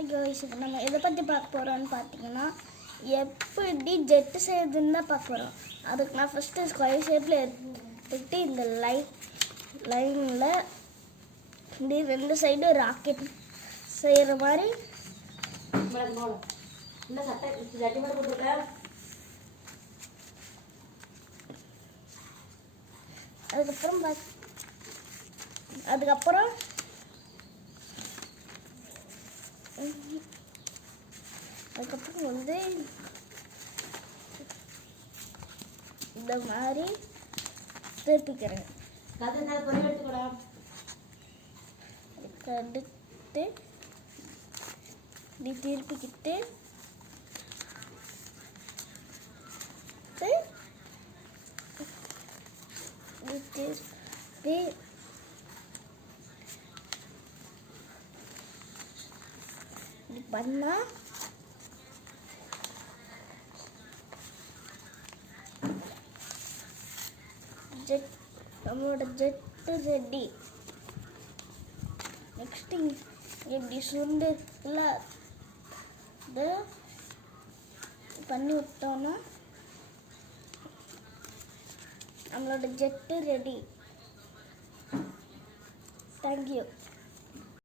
ஐயோ இப்போ நம்ம எதை பற்றி பார்க்க போகிறோம்னு பார்த்தீங்கன்னா எப்படி ஜெட்டு செய்யுதுன்னு தான் பார்க்க போகிறோம். அதுக்கு நான் ஃபஸ்ட்டு ஸ்கொயர் ஷேப்பில் எடுத்துக்கிட்டு இந்த லைனில் இப்படி 2 சைடும் ராக்கெட் செய்கிற மாதிரி அதுக்கப்புறம் வந்து இந்த மாதிரி திருப்பிக்கிறேன். அடுத்து இப்படி திருப்பிக்கிட்டு திருப்பி இப்படி பண்ணால் நம்மளோட ஜெட்டு ரெடி. நெக்ஸ்ட் இப்படி சுண்டு இதை பண்ணி விட்டோன்னா நம்மளோட ஜெட்டு ரெடி. தேங்க்யூ.